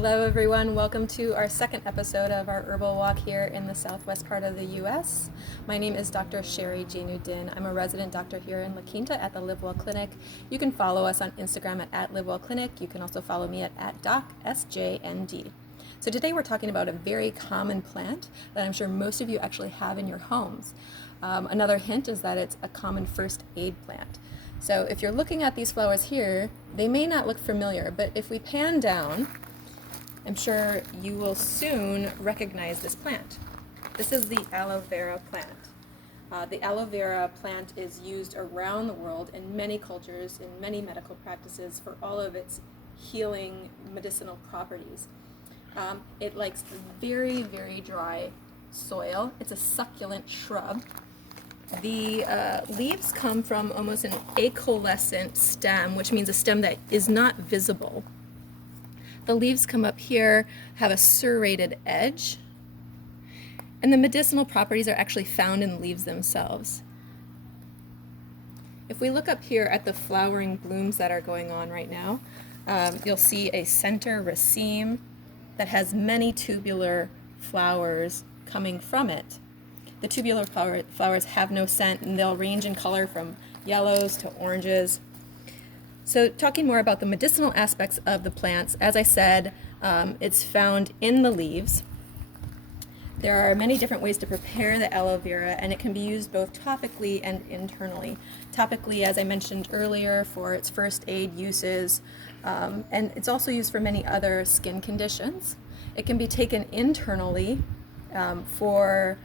Hello everyone, welcome to our second episode of our herbal walk here in the southwest part of the U.S. My name is Dr. Sherry Jainuddin. I'm a resident doctor here in La Quinta at the Live Well Clinic. You can follow us on Instagram at Live Well Clinic. You can also follow me at DocSJND. So today we're talking about a very common plant that I'm sure most of you actually have in your homes. Another hint is that it's a common first aid plant. So if you're looking at these flowers here, they may not look familiar, but if we pan down, I'm sure you will soon recognize this plant. This is the aloe vera plant. The aloe vera plant is used around the world in many cultures, in many medical practices for all of its healing medicinal properties. It likes very, very dry soil. It's a succulent shrub. The leaves come from almost an acaulescent stem, which means a stem that is not visible. The leaves come up here, have a serrated edge, and the medicinal properties are actually found in the leaves themselves. If we look up here at the flowering blooms that are going on right now, you'll see a center raceme that has many tubular flowers coming from it. The tubular flowers have no scent, and they'll range in color from yellows to oranges. So talking more about the medicinal aspects of the plants, as I said, it's found in the leaves. There are many different ways to prepare the aloe vera, and it can be used both topically and internally. Topically, as I mentioned earlier, for its first aid uses, and it's also used for many other skin conditions. It can be taken internally for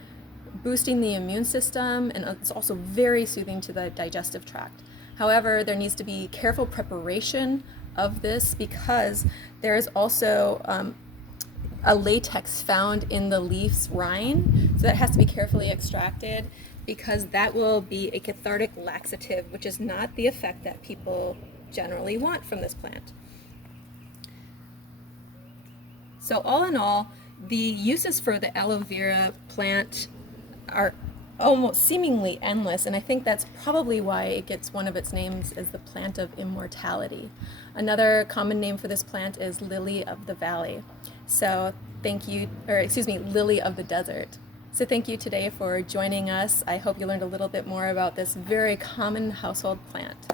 boosting the immune system, and it's also very soothing to the digestive tract. However, there needs to be careful preparation of this because there is also a latex found in the leaf's rind, so that has to be carefully extracted because that will be a cathartic laxative, which is not the effect that people generally want from this plant. So all in all, the uses for the aloe vera plant are almost seemingly endless, and I think that's probably why it gets one of its names as the plant of immortality. Another common name for this plant is lily of the valley. So lily of the desert. So thank you today for joining us. I hope you learned a little bit more about this very common household plant.